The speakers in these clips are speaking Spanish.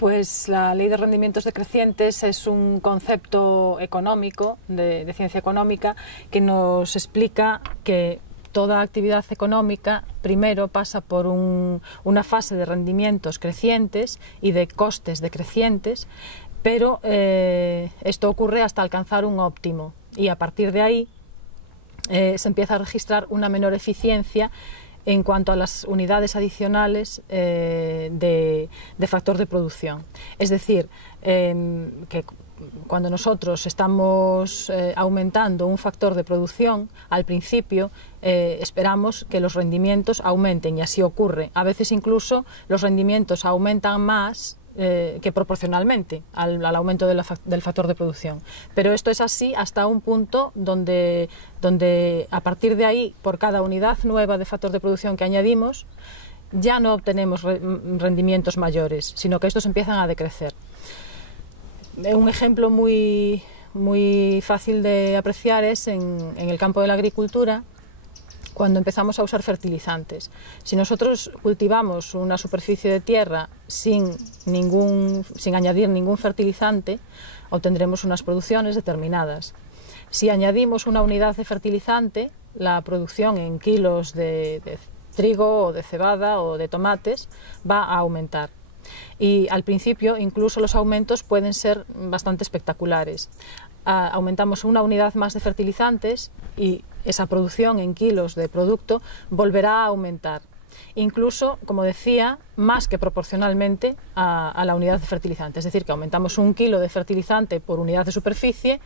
Pues la ley de rendimientos decrecientes es un concepto económico, de ciencia económica, que nos explica que toda actividad económica primero pasa por una fase de rendimientos crecientes y de costes decrecientes, pero esto ocurre hasta alcanzar un óptimo y a partir de ahí se empieza a registrar una menor eficiencia en cuanto a las unidades adicionales de factor de producción. Es decir, que cuando nosotros estamos aumentando un factor de producción, al principio esperamos que los rendimientos aumenten y así ocurre. A veces incluso los rendimientos aumentan más que proporcionalmente al aumento del factor de producción. Pero esto es así hasta un punto donde a partir de ahí, por cada unidad nueva de factor de producción que añadimos, ya no obtenemos rendimientos mayores, sino que estos empiezan a decrecer. Un ejemplo muy fácil de apreciar es en el campo de la agricultura, cuando empezamos a usar fertilizantes. Si nosotros cultivamos una superficie de tierra sin añadir ningún fertilizante, obtendremos unas producciones determinadas. Si añadimos una unidad de fertilizante, la producción en kilos de trigo o de cebada o de tomates va a aumentar. Y al principio incluso los aumentos pueden ser bastante espectaculares. Aumentamos una unidad más de fertilizantes y esa producción en kilos de producto volverá a aumentar. Incluso, como decía, más que proporcionalmente a la unidad de fertilizante. Es decir, que aumentamos 1 kilo de fertilizante por unidad de superficie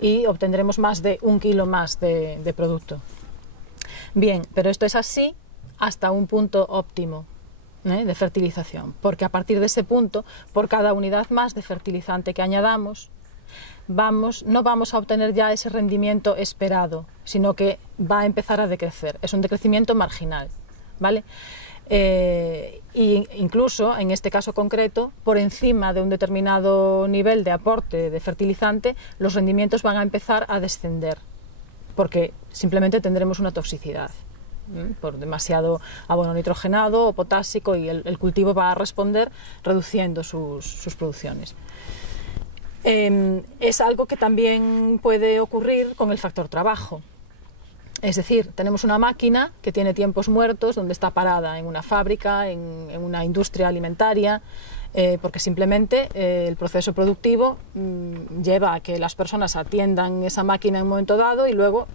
y obtendremos más de 1 kilo más de producto. Bien, pero esto es así hasta un punto óptimo de fertilización, porque a partir de ese punto, por cada unidad más de fertilizante que añadamos, no vamos a obtener ya ese rendimiento esperado, sino que va a empezar a decrecer. Es un decrecimiento marginal, ¿vale? Incluso, en este caso concreto, por encima de un determinado nivel de aporte de fertilizante, los rendimientos van a empezar a descender, porque simplemente tendremos una toxicidad por demasiado abono nitrogenado o potásico y el cultivo va a responder reduciendo sus producciones. Es algo que también puede ocurrir con el factor trabajo. Es decir, tenemos una máquina que tiene tiempos muertos donde está parada en una fábrica, en una industria alimentaria, porque simplemente el proceso productivo lleva a que las personas atiendan esa máquina en un momento dado y luego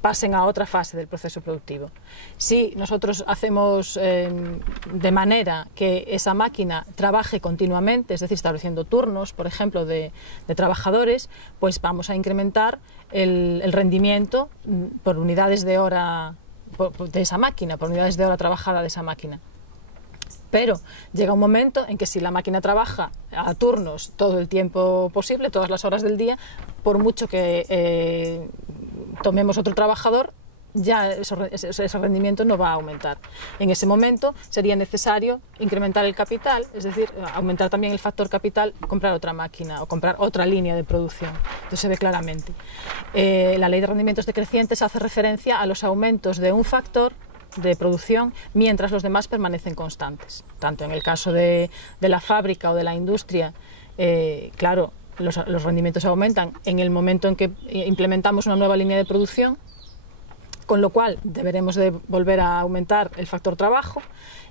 pasen a otra fase del proceso productivo. Si nosotros hacemos de manera que esa máquina trabaje continuamente, es decir, estableciendo turnos, por ejemplo, de trabajadores, pues vamos a incrementar el rendimiento por unidades de hora de esa máquina, por unidades de hora trabajada de esa máquina. Pero llega un momento en que si la máquina trabaja a turnos todo el tiempo posible, todas las horas del día, por mucho que tomemos otro trabajador, ya ese rendimiento no va a aumentar. En ese momento sería necesario incrementar el capital, es decir, aumentar también el factor capital, comprar otra máquina o comprar otra línea de producción. Entonces se ve claramente. La ley de rendimientos decrecientes hace referencia a los aumentos de un factor de producción mientras los demás permanecen constantes. Tanto en el caso de la fábrica o de la industria, claro, los rendimientos aumentan en el momento en que implementamos una nueva línea de producción, con lo cual deberemos de volver a aumentar el factor trabajo.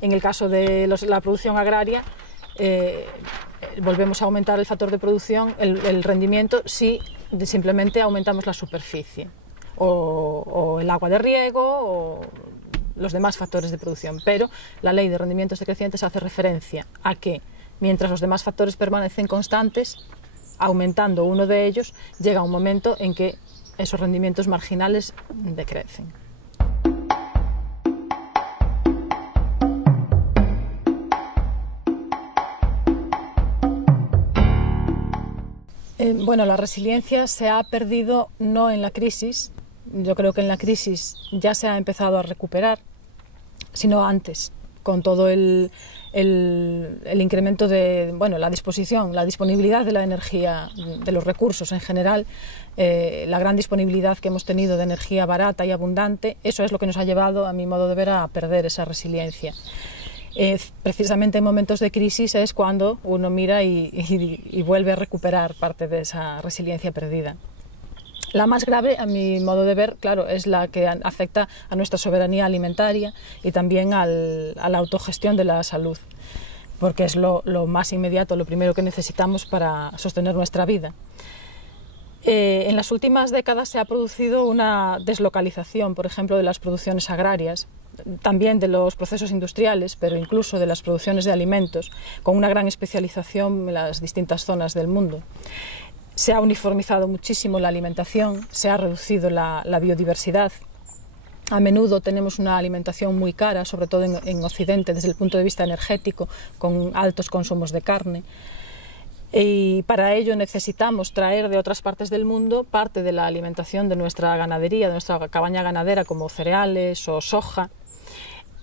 En el caso de la producción agraria, volvemos a aumentar el factor de producción, el rendimiento, si simplemente aumentamos la superficie o el agua de riego o los demás factores de producción. Pero la ley de rendimientos decrecientes hace referencia a que mientras los demás factores permanecen constantes, aumentando uno de ellos, llega un momento en que esos rendimientos marginales decrecen. Bueno, la resiliencia se ha perdido no en la crisis. Yo creo que en la crisis ya se ha empezado a recuperar, sino antes, con todo el incremento de la disponibilidad de la energía, de los recursos en general, la gran disponibilidad que hemos tenido de energía barata y abundante. Eso es lo que nos ha llevado, a mi modo de ver, a perder esa resiliencia. precisamente en momentos de crisis es cuando uno mira y vuelve a recuperar parte de esa resiliencia perdida. La más grave, a mi modo de ver, claro, es la que afecta a nuestra soberanía alimentaria y también a la autogestión de la salud, porque es lo más inmediato, lo primero que necesitamos para sostener nuestra vida. En las últimas décadas se ha producido una deslocalización, por ejemplo, de las producciones agrarias, también de los procesos industriales, pero incluso de las producciones de alimentos, con una gran especialización en las distintas zonas del mundo. Se ha uniformizado muchísimo la alimentación, se ha reducido la biodiversidad. A menudo tenemos una alimentación muy cara, sobre todo en Occidente, desde el punto de vista energético, con altos consumos de carne. Y para ello necesitamos traer de otras partes del mundo parte de la alimentación de nuestra ganadería, de nuestra cabaña ganadera, como cereales o soja.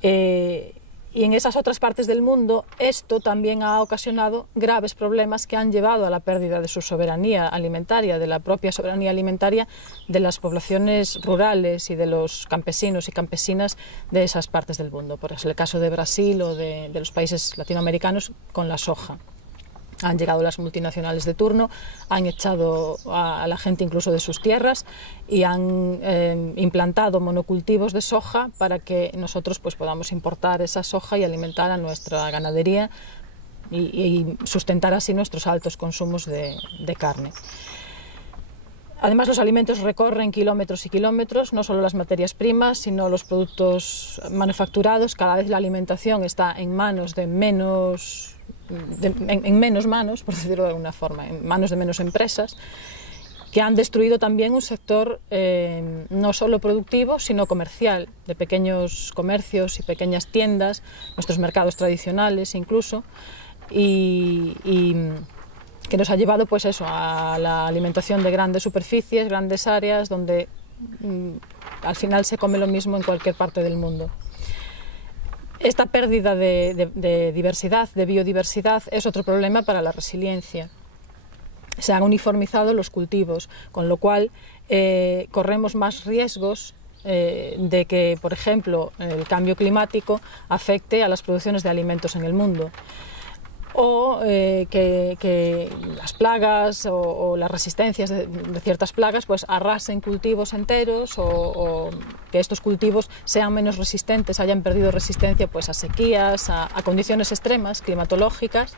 Y en esas otras partes del mundo esto también ha ocasionado graves problemas que han llevado a la pérdida de su soberanía alimentaria, de la propia soberanía alimentaria de las poblaciones rurales y de los campesinos y campesinas de esas partes del mundo. Por ejemplo, el caso de Brasil o de los países latinoamericanos con la soja. Han llegado las multinacionales de turno, han echado a la gente incluso de sus tierras y han implantado monocultivos de soja para que nosotros pues, podamos importar esa soja y alimentar a nuestra ganadería y sustentar así nuestros altos consumos de carne. Además, los alimentos recorren kilómetros y kilómetros, no solo las materias primas, sino los productos manufacturados. Cada vez la alimentación está en manos de menos manos, por decirlo de alguna forma, en manos de menos empresas, que han destruido también un sector no solo productivo, sino comercial, de pequeños comercios y pequeñas tiendas, nuestros mercados tradicionales incluso, y que nos ha llevado pues eso, a la alimentación de grandes superficies, grandes áreas, donde al final se come lo mismo en cualquier parte del mundo. Esta pérdida de diversidad, de biodiversidad, es otro problema para la resiliencia. Se han uniformizado los cultivos, con lo cual corremos más riesgos de que, por ejemplo, el cambio climático afecte a las producciones de alimentos en el mundo, o que las plagas o las resistencias de ciertas plagas pues arrasen cultivos enteros, o que estos cultivos sean menos resistentes, hayan perdido resistencia pues a sequías, a condiciones extremas climatológicas,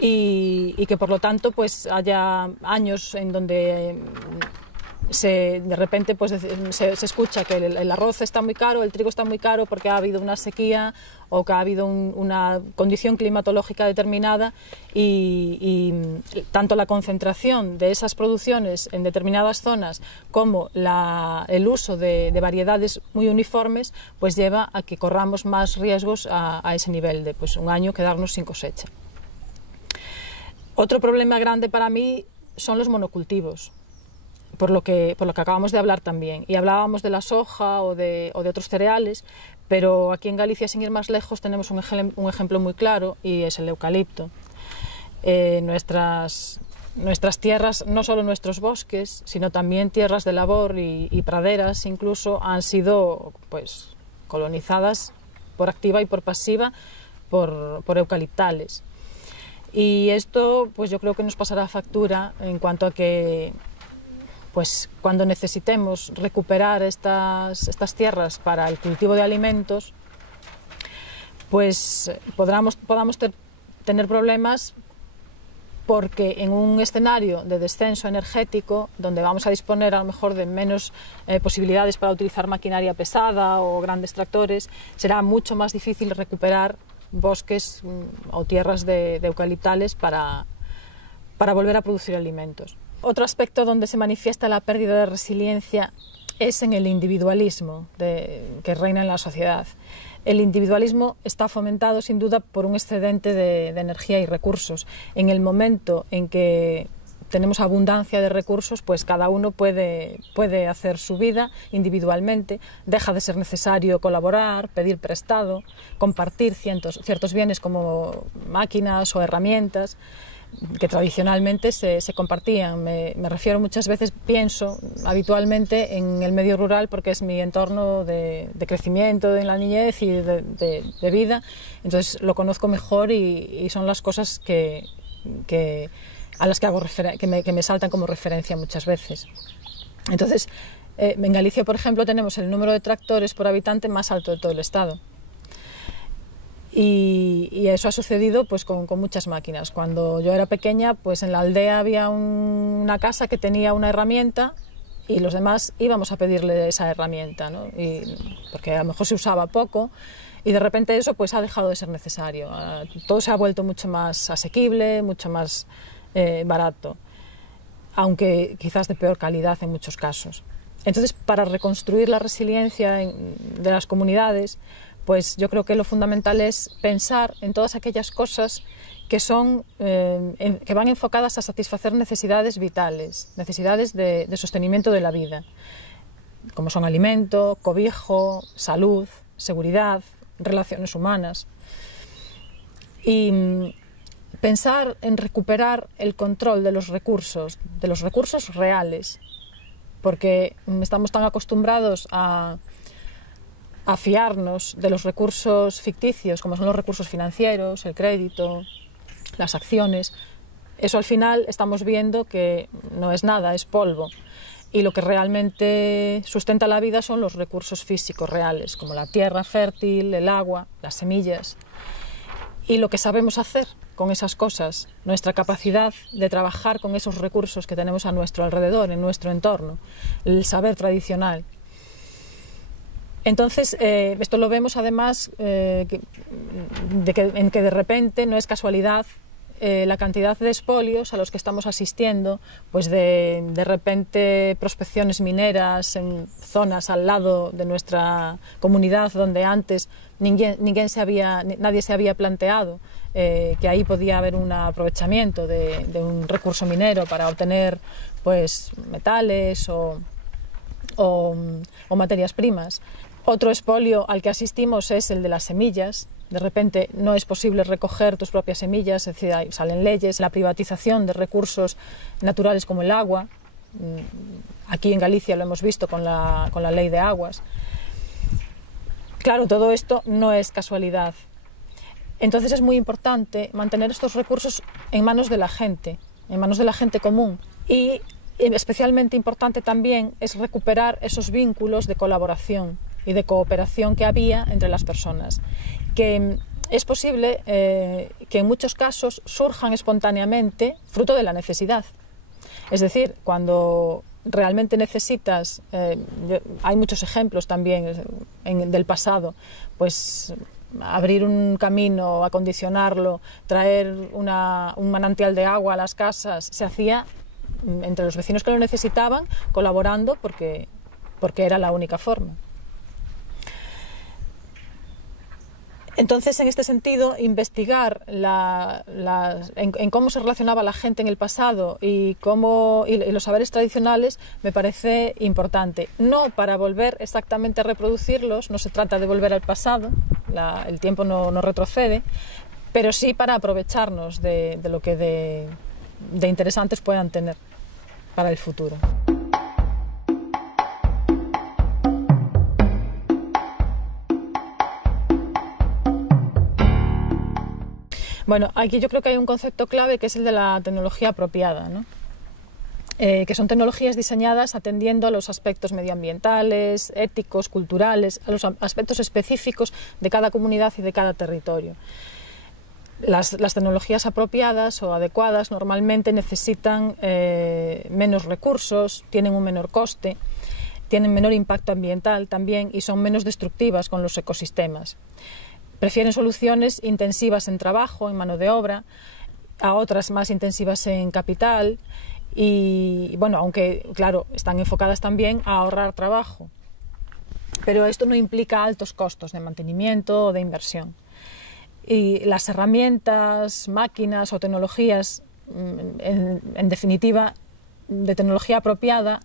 y que por lo tanto pues haya años en donde de repente pues se escucha que el arroz está muy caro, el trigo está muy caro porque ha habido una sequía o que ha habido una condición climatológica determinada, y tanto la concentración de esas producciones en determinadas zonas como el uso de variedades muy uniformes pues lleva a que corramos más riesgos a ese nivel de pues un año quedarnos sin cosecha. Otro problema grande para mí son los monocultivos, por lo que acabamos de hablar también. Y hablábamos de la soja o de otros cereales, pero aquí en Galicia, sin ir más lejos, tenemos un ejemplo muy claro, y es el eucalipto. Nuestras tierras, no solo nuestros bosques, sino también tierras de labor y praderas incluso, han sido pues, colonizadas por activa y por pasiva por eucaliptales. Y esto pues yo creo que nos pasará factura en cuanto a que pues cuando necesitemos recuperar estas tierras para el cultivo de alimentos, pues podamos tener problemas, porque en un escenario de descenso energético, donde vamos a disponer a lo mejor de menos posibilidades para utilizar maquinaria pesada o grandes tractores, será mucho más difícil recuperar bosques o tierras de eucaliptales para volver a producir alimentos. Otro aspecto donde se manifiesta la pérdida de resiliencia es en el individualismo que reina en la sociedad. El individualismo está fomentado sin duda por un excedente de energía y recursos. En el momento en que tenemos abundancia de recursos, pues cada uno puede hacer su vida individualmente, deja de ser necesario colaborar, pedir prestado, compartir ciertos bienes como máquinas o herramientas. que tradicionalmente se compartían. Me refiero muchas veces, pienso habitualmente en el medio rural porque es mi entorno de crecimiento en la niñez y de vida, entonces lo conozco mejor y son las cosas a las que hago que me saltan como referencia muchas veces. Entonces, en Galicia, por ejemplo, tenemos el número de tractores por habitante más alto de todo el estado. Y eso ha sucedido pues con muchas máquinas. Cuando yo era pequeña, pues en la aldea había una casa que tenía una herramienta y los demás íbamos a pedirle esa herramienta, ¿no? Porque a lo mejor se usaba poco y de repente eso pues ha dejado de ser necesario. Todo se ha vuelto mucho más asequible, mucho más barato, aunque quizás de peor calidad en muchos casos. Entonces, para reconstruir la resiliencia de las comunidades, pues yo creo que lo fundamental es pensar en todas aquellas cosas que van enfocadas a satisfacer necesidades vitales, necesidades de sostenimiento de la vida, como son alimento, cobijo, salud, seguridad, relaciones humanas. Y pensar en recuperar el control de los recursos reales, porque estamos tan acostumbrados a fiarnos de los recursos ficticios, como son los recursos financieros, el crédito, las acciones. Eso al final estamos viendo que no es nada, es polvo. Y lo que realmente sustenta la vida son los recursos físicos reales, como la tierra fértil, el agua, las semillas. Y lo que sabemos hacer con esas cosas, nuestra capacidad de trabajar con esos recursos que tenemos a nuestro alrededor, en nuestro entorno, el saber tradicional. Entonces, esto lo vemos además en que de repente no es casualidad la cantidad de expolios a los que estamos asistiendo, pues de repente prospecciones mineras en zonas al lado de nuestra comunidad donde antes nadie se había planteado que ahí podía haber un aprovechamiento de un recurso minero para obtener pues metales o materias primas. Otro expolio al que asistimos es el de las semillas. De repente no es posible recoger tus propias semillas, es decir, salen leyes, la privatización de recursos naturales como el agua. Aquí en Galicia lo hemos visto con la ley de aguas. Claro, todo esto no es casualidad. Entonces es muy importante mantener estos recursos en manos de la gente común. Y especialmente importante también es recuperar esos vínculos de colaboración y de cooperación que había entre las personas, que es posible que en muchos casos surjan espontáneamente fruto de la necesidad. Es decir, cuando realmente necesitas, hay muchos ejemplos también del pasado, pues abrir un camino, acondicionarlo, traer un manantial de agua a las casas, se hacía entre los vecinos que lo necesitaban, colaborando porque era la única forma. Entonces, en este sentido, investigar en cómo se relacionaba la gente en el pasado y los saberes tradicionales me parece importante. No para volver exactamente a reproducirlos, no se trata de volver al pasado, el tiempo no retrocede, pero sí para aprovecharnos de lo que de interesantes puedan tener para el futuro. Bueno, aquí yo creo que hay un concepto clave que es el de la tecnología apropiada, ¿no? Que son tecnologías diseñadas atendiendo a los aspectos medioambientales, éticos, culturales, a los aspectos específicos de cada comunidad y de cada territorio. Las tecnologías apropiadas o adecuadas normalmente necesitan menos recursos, tienen un menor coste, tienen menor impacto ambiental también y son menos destructivas con los ecosistemas. Prefieren soluciones intensivas en trabajo, en mano de obra, a otras más intensivas en capital y, bueno, aunque, claro, están enfocadas también a ahorrar trabajo. Pero esto no implica altos costos de mantenimiento o de inversión. Y las herramientas, máquinas o tecnologías, en definitiva, de tecnología apropiada,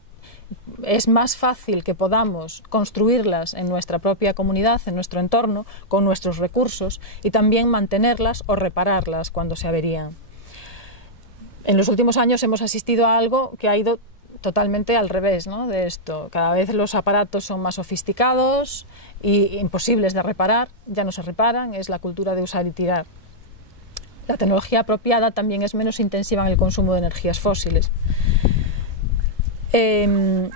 es más fácil que podamos construirlas en nuestra propia comunidad, en nuestro entorno, con nuestros recursos y también mantenerlas o repararlas cuando se averían. En los últimos años hemos asistido a algo que ha ido totalmente al revés, ¿no?, de esto. Cada vez los aparatos son más sofisticados e imposibles de reparar, ya no se reparan, es la cultura de usar y tirar. La tecnología apropiada también es menos intensiva en el consumo de energías fósiles.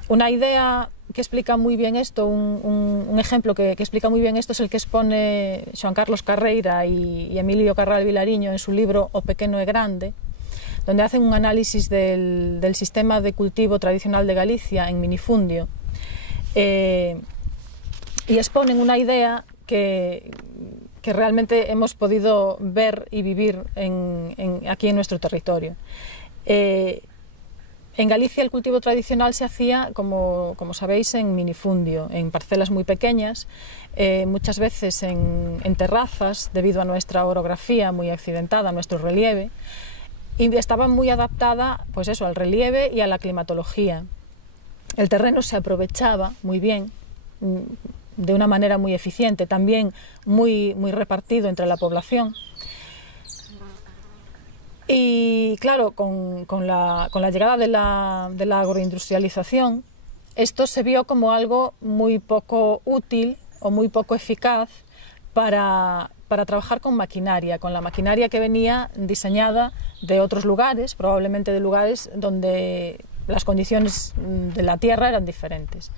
Una idea que explica muy bien esto, un ejemplo que explica muy bien esto es el que expone Xoán Carlos Carreira y Emilio Carral Vilariño en su libro O pequeno e grande, donde hacen un análisis del sistema de cultivo tradicional de Galicia en minifundio y exponen una idea que realmente hemos podido ver y vivir aquí en nuestro territorio. En Galicia el cultivo tradicional se hacía, como sabéis, en minifundio, en parcelas muy pequeñas, muchas veces en terrazas, debido a nuestra orografía muy accidentada, a nuestro relieve, y estaba muy adaptada, pues eso, al relieve y a la climatología. El terreno se aprovechaba muy bien, de una manera muy eficiente, también muy repartido entre la población. Y claro, con la llegada de la agroindustrialización, esto se vio como algo muy poco útil o muy poco eficaz para trabajar con maquinaria, con la maquinaria que venía diseñada de otros lugares, probablemente de lugares donde las condiciones de la tierra eran diferentes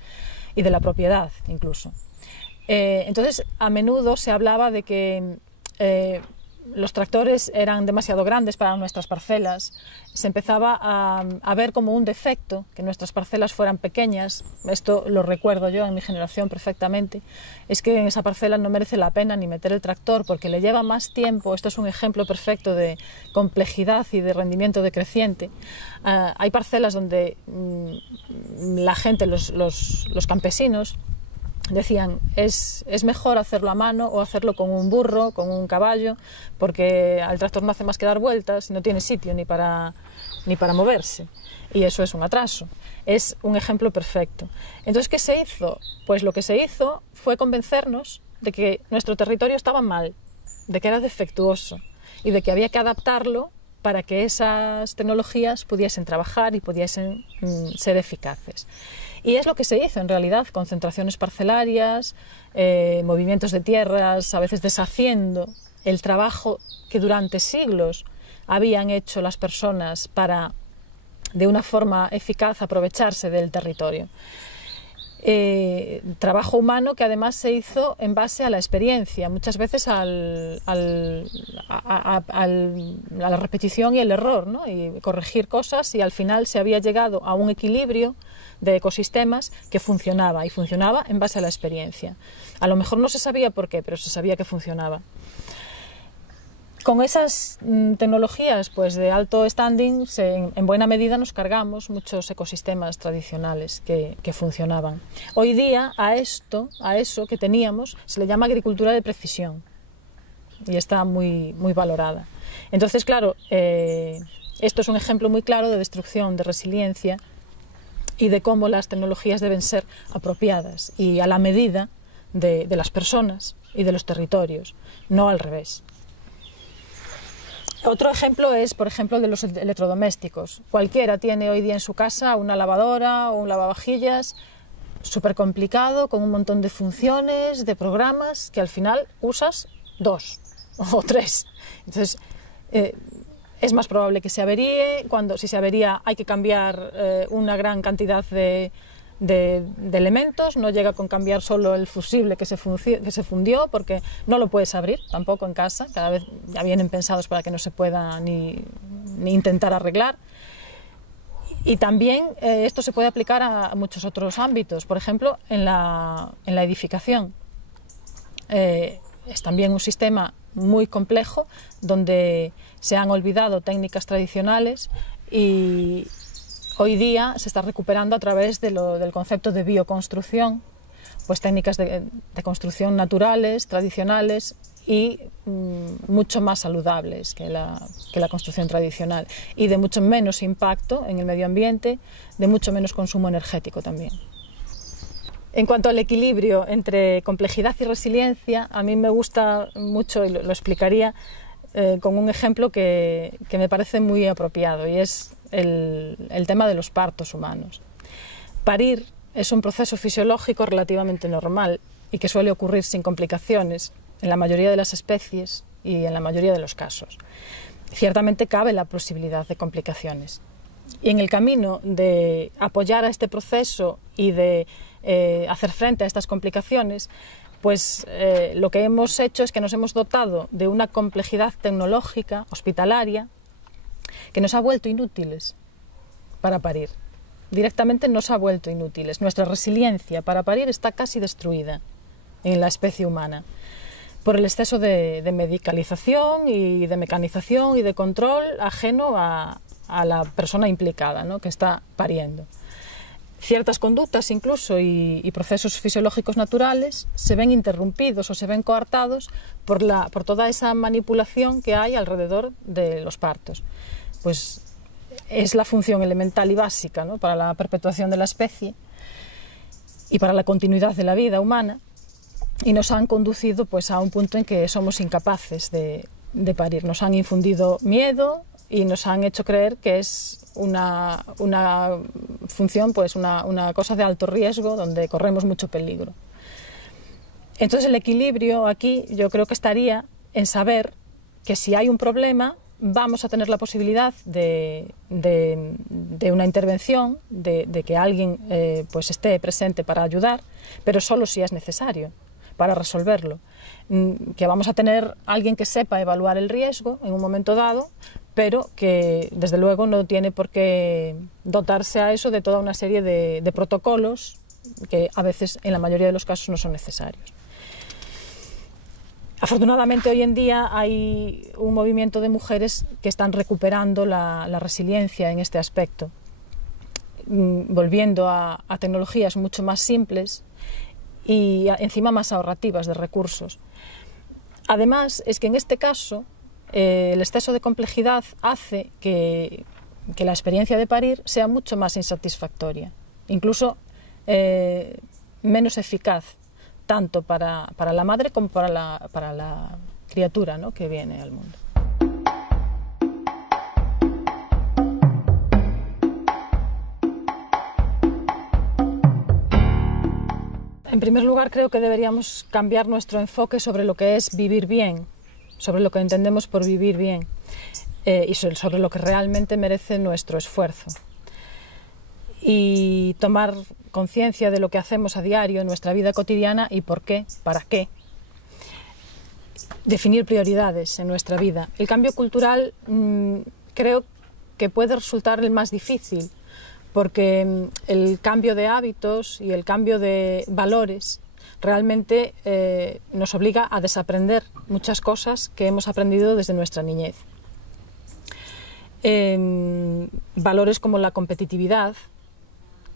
y de la propiedad incluso. Entonces, a menudo se hablaba de que los tractores eran demasiado grandes para nuestras parcelas. Se empezaba a ver como un defecto que nuestras parcelas fueran pequeñas. Esto lo recuerdo yo en mi generación perfectamente. Es que en esa parcela no merece la pena ni meter el tractor porque le lleva más tiempo. Esto es un ejemplo perfecto de complejidad y de rendimiento decreciente. Hay parcelas donde la gente, los campesinos, decían, es mejor hacerlo a mano o hacerlo con un burro, con un caballo, porque al tractor no hace más que dar vueltas y no tiene sitio ni para moverse. Y eso es un atraso. Es un ejemplo perfecto. Entonces, ¿qué se hizo? Pues lo que se hizo fue convencernos de que nuestro territorio estaba mal, de que era defectuoso y de que había que adaptarlo para que esas tecnologías pudiesen trabajar y pudiesen ser eficaces. Y es lo que se hizo en realidad, concentraciones parcelarias, movimientos de tierras, a veces deshaciendo el trabajo que durante siglos habían hecho las personas para, de una forma eficaz, aprovecharse del territorio. Trabajo humano que además se hizo en base a la experiencia, muchas veces a la repetición y el error, ¿no? Y corregir cosas, y al final se había llegado a un equilibrio de ecosistemas que funcionaba, y funcionaba en base a la experiencia. A lo mejor no se sabía por qué, pero se sabía que funcionaba. Con esas tecnologías pues, de alto standing, en buena medida nos cargamos muchos ecosistemas tradicionales que funcionaban. Hoy día a eso que teníamos, se le llama agricultura de precisión y está muy valorada. Entonces, claro, esto es un ejemplo muy claro de destrucción, de resiliencia y de cómo las tecnologías deben ser apropiadas y a la medida de las personas y de los territorios, no al revés. Otro ejemplo es, por ejemplo, el de los electrodomésticos. Cualquiera tiene hoy día en su casa una lavadora o un lavavajillas súper complicado, con un montón de funciones, de programas, que al final usas 2 o 3. Entonces, es más probable que se averíe. Si se avería hay que cambiar una gran cantidad de elementos, no llega con cambiar solo el fusible que se fundió, porque no lo puedes abrir tampoco en casa, cada vez ya vienen pensados para que no se pueda ni intentar arreglar. Y también esto se puede aplicar a muchos otros ámbitos, por ejemplo en la edificación. Es también un sistema muy complejo donde se han olvidado técnicas tradicionales y hoy día se está recuperando a través del concepto de bioconstrucción, pues técnicas de construcción naturales, tradicionales y mucho más saludables que la construcción tradicional, y de mucho menos impacto en el medio ambiente, de mucho menos consumo energético también. En cuanto al equilibrio entre complejidad y resiliencia, a mí me gusta mucho, y lo explicaría, con un ejemplo que me parece muy apropiado, y es el tema de los partos humanos. Parir es un proceso fisiológico relativamente normal y que suele ocurrir sin complicaciones en la mayoría de las especies y en la mayoría de los casos. Ciertamente cabe la posibilidad de complicaciones. Y en el camino de apoyar a este proceso y de hacer frente a estas complicaciones, pues lo que hemos hecho es que nos hemos dotado de una complejidad tecnológica, hospitalaria, que nos ha vuelto inútiles para parir. Directamente nos ha vuelto inútiles. Nuestra resiliencia para parir está casi destruida en la especie humana por el exceso de medicalización y de mecanización y de control ajeno a la persona implicada, ¿no?, que está pariendo. Ciertas conductas incluso y procesos fisiológicos naturales se ven interrumpidos o se ven coartados por toda esa manipulación que hay alrededor de los partos. Pues es la función elemental y básica, ¿no?, para la perpetuación de la especie y para la continuidad de la vida humana, y nos han conducido pues a un punto en que somos incapaces de parir. Nos han infundido miedo y nos han hecho creer que es una función, pues una cosa de alto riesgo donde corremos mucho peligro. Entonces el equilibrio aquí yo creo que estaría en saber que si hay un problema vamos a tener la posibilidad de una intervención, de que alguien pues esté presente para ayudar, pero solo si es necesario para resolverlo. Que vamos a tener alguien que sepa evaluar el riesgo en un momento dado, pero que desde luego no tiene por qué dotarse a eso de toda una serie de protocolos que a veces en la mayoría de los casos no son necesarios. Afortunadamente hoy en día hay un movimiento de mujeres que están recuperando la resiliencia en este aspecto, volviendo a tecnologías mucho más simples y encima más ahorrativas de recursos. Además, es que en este caso el exceso de complejidad hace que la experiencia de parir sea mucho más insatisfactoria, incluso menos eficaz, tanto para la madre como para la criatura, ¿no?, que viene al mundo. En primer lugar, creo que deberíamos cambiar nuestro enfoque sobre lo que es vivir bien, sobre lo que entendemos por vivir bien y sobre lo que realmente merece nuestro esfuerzo. Y tomar conciencia de lo que hacemos a diario en nuestra vida cotidiana y por qué, para qué. Definir prioridades en nuestra vida. El cambio cultural creo que puede resultar el más difícil, porque el cambio de hábitos y el cambio de valores realmente nos obliga a desaprender muchas cosas que hemos aprendido desde nuestra niñez. Valores como la competitividad,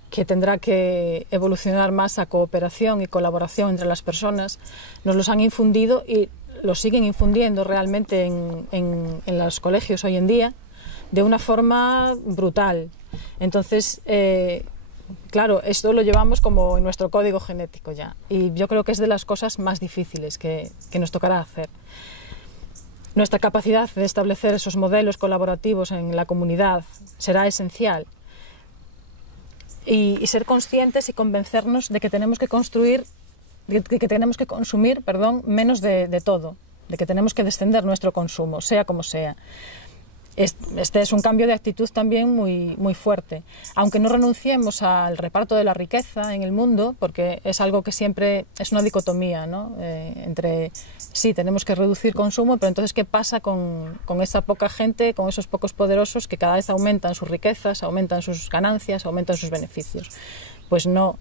que tendrá que evolucionar más a cooperación y colaboración entre las personas, nos los han infundido y los siguen infundiendo realmente en los colegios hoy en día de una forma brutal. Entonces, claro, esto lo llevamos como en nuestro código genético ya, y yo creo que es de las cosas más difíciles que nos tocará hacer. Nuestra capacidad de establecer esos modelos colaborativos en la comunidad será esencial. Y ser conscientes y convencernos de que tenemos que consumir, menos de todo, de que tenemos que descender nuestro consumo, sea como sea. Este es un cambio de actitud también muy fuerte, aunque no renunciemos al reparto de la riqueza en el mundo, porque es algo que siempre es una dicotomía, ¿no? Entre sí, tenemos que reducir consumo, pero entonces ¿qué pasa con esa poca gente, con esos pocos poderosos que cada vez aumentan sus riquezas, aumentan sus ganancias, aumentan sus beneficios? Pues no,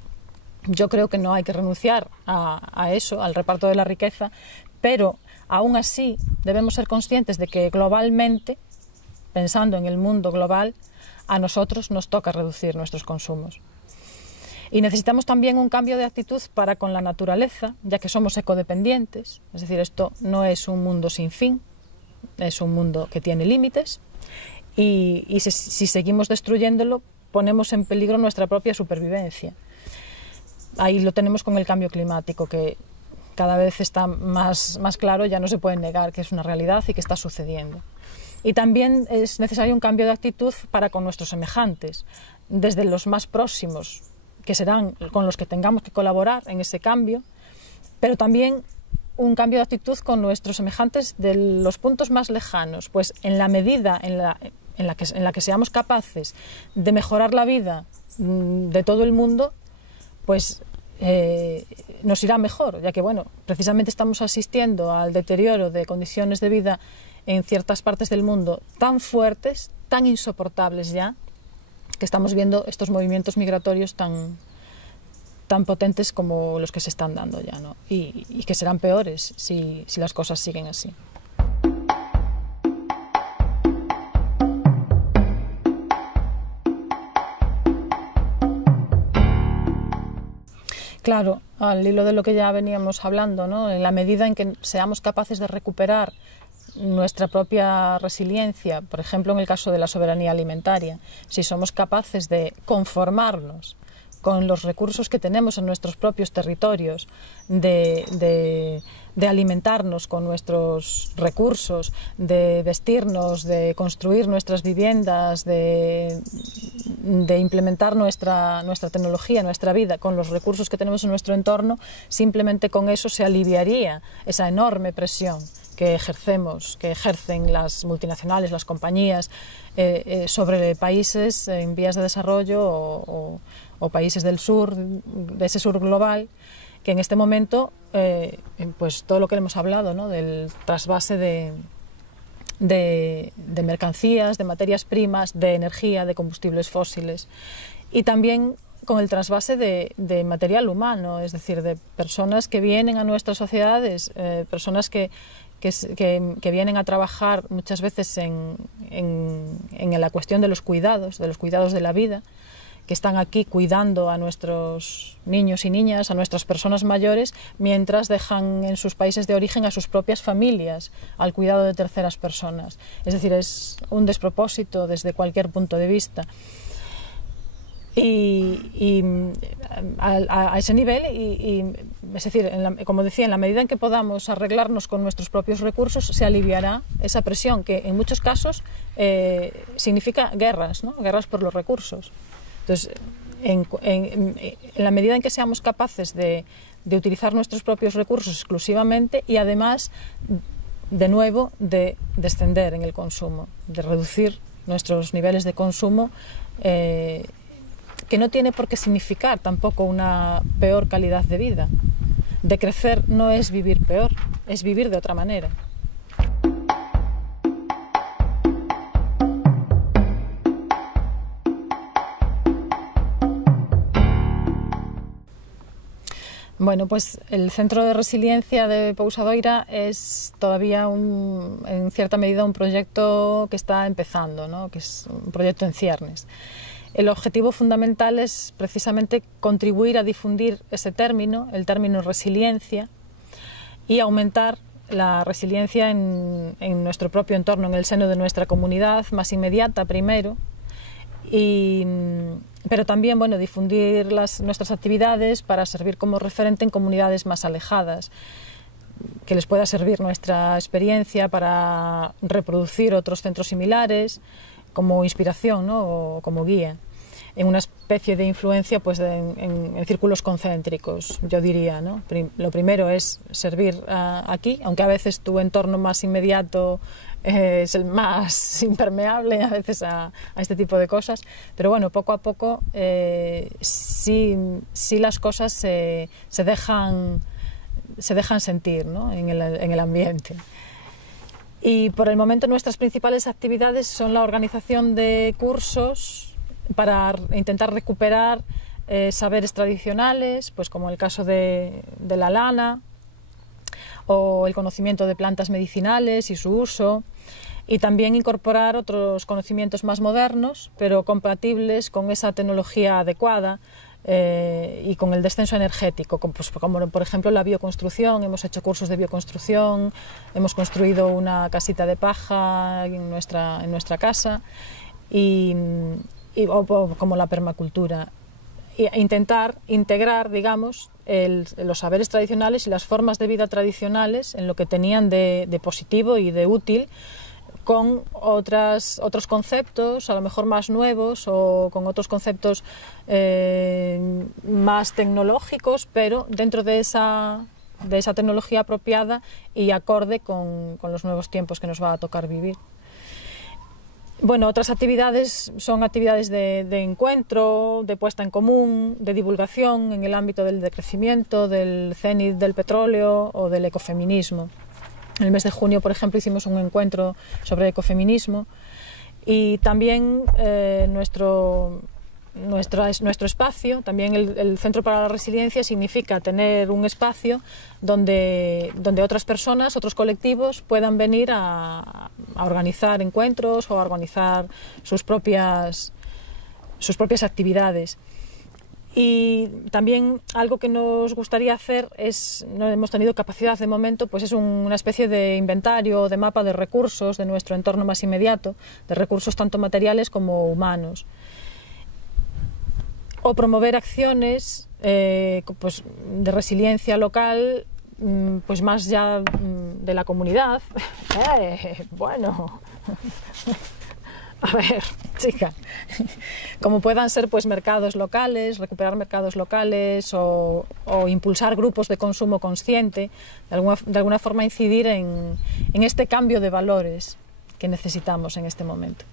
yo creo que no hay que renunciar a eso, al reparto de la riqueza, pero aún así debemos ser conscientes de que globalmente, pensando en el mundo global, a nosotros nos toca reducir nuestros consumos. Y necesitamos también un cambio de actitud para con la naturaleza, ya que somos ecodependientes, es decir, esto no es un mundo sin fin, es un mundo que tiene límites, y si seguimos destruyéndolo, ponemos en peligro nuestra propia supervivencia. Ahí lo tenemos con el cambio climático, que cada vez está más claro, ya no se puede negar que es una realidad y que está sucediendo. Y también es necesario un cambio de actitud para con nuestros semejantes, desde los más próximos, que serán con los que tengamos que colaborar en ese cambio, pero también un cambio de actitud con nuestros semejantes de los puntos más lejanos, pues en la medida en la que seamos capaces de mejorar la vida de todo el mundo, pues nos irá mejor, ya que bueno, precisamente estamos asistiendo al deterioro de condiciones de vida en ciertas partes del mundo tan fuertes, tan insoportables ya, que estamos viendo estos movimientos migratorios tan potentes como los que se están dando ya, ¿no? Y que serán peores si las cosas siguen así. Claro, al hilo de lo que ya veníamos hablando, ¿no? En la medida en que seamos capaces de recuperar nuestra propia resiliencia, por ejemplo en el caso de la soberanía alimentaria, si somos capaces de conformarnos con los recursos que tenemos en nuestros propios territorios, de alimentarnos con nuestros recursos, de vestirnos, de construir nuestras viviendas, de implementar nuestra tecnología, nuestra vida con los recursos que tenemos en nuestro entorno, simplemente con eso se aliviaría esa enorme presión que ejercen las multinacionales, las compañías, sobre países en vías de desarrollo o países del sur, de ese sur global, que en este momento, pues todo lo que hemos hablado, ¿no? Del trasvase de mercancías, de materias primas, de energía, de combustibles fósiles, y también con el trasvase de material humano, es decir, de personas que vienen a nuestras sociedades, personas que vienen a trabajar muchas veces en la cuestión de los cuidados de la vida, que están aquí cuidando a nuestros niños y niñas, a nuestras personas mayores, mientras dejan en sus países de origen a sus propias familias al cuidado de terceras personas. Es decir, es un despropósito desde cualquier punto de vista. Y a ese nivel, es decir, como decía, en la medida en que podamos arreglarnos con nuestros propios recursos, se aliviará esa presión, que en muchos casos significa guerras, ¿no? Guerras por los recursos. Entonces, en la medida en que seamos capaces de utilizar nuestros propios recursos exclusivamente y además, de nuevo, de descender en el consumo, de reducir nuestros niveles de consumo, que no tiene por qué significar tampoco una peor calidad de vida. Decrecer no es vivir peor, es vivir de otra manera. Bueno, pues el Centro de Resiliencia de Pousadoira es todavía en cierta medida un proyecto que está empezando, ¿no? Que es un proyecto en ciernes. El objetivo fundamental es precisamente contribuir a difundir ese término, el término resiliencia, y aumentar la resiliencia en nuestro propio entorno, en el seno de nuestra comunidad más inmediata primero, pero también, bueno, difundir nuestras actividades para servir como referente en comunidades más alejadas, que les pueda servir nuestra experiencia para reproducir otros centros similares, como inspiración, ¿no? O como guía, en una especie de influencia, pues, en círculos concéntricos, yo diría, ¿no? Lo primero es servir aquí, aunque a veces tu entorno más inmediato es el más impermeable a veces a este tipo de cosas, pero bueno, poco a poco sí las cosas se dejan sentir, ¿no? en el ambiente. Y por el momento nuestras principales actividades son la organización de cursos para intentar recuperar saberes tradicionales, pues como el caso de la lana, o el conocimiento de plantas medicinales y su uso, y también incorporar otros conocimientos más modernos, pero compatibles con esa tecnología adecuada y con el descenso energético, como por ejemplo la bioconstrucción. Hemos hecho cursos de bioconstrucción, hemos construido una casita de paja en nuestra casa, o como la permacultura. E intentar integrar, digamos, los saberes tradicionales y las formas de vida tradicionales en lo que tenían de positivo y de útil, con otros conceptos, a lo mejor más nuevos, o con otros conceptos más tecnológicos, pero dentro de esa tecnología apropiada y acorde con los nuevos tiempos que nos va a tocar vivir. Bueno, otras actividades son actividades de encuentro, de puesta en común, de divulgación en el ámbito del decrecimiento, del cenit del petróleo o del ecofeminismo. En el mes de junio, por ejemplo, hicimos un encuentro sobre ecofeminismo, y también nuestro espacio, también el Centro para la Resiliencia, significa tener un espacio donde otras personas, otros colectivos puedan venir a organizar encuentros o a organizar sus propias actividades. Y también algo que nos gustaría hacer no hemos tenido capacidad de momento, pues es una especie de inventario, de mapa de recursos de nuestro entorno más inmediato, de recursos tanto materiales como humanos. O promover acciones pues, de resiliencia local, pues más ya de la comunidad. Bueno, a ver, chica, como puedan ser pues mercados locales, recuperar mercados locales, o impulsar grupos de consumo consciente, de alguna forma incidir en este cambio de valores que necesitamos en este momento.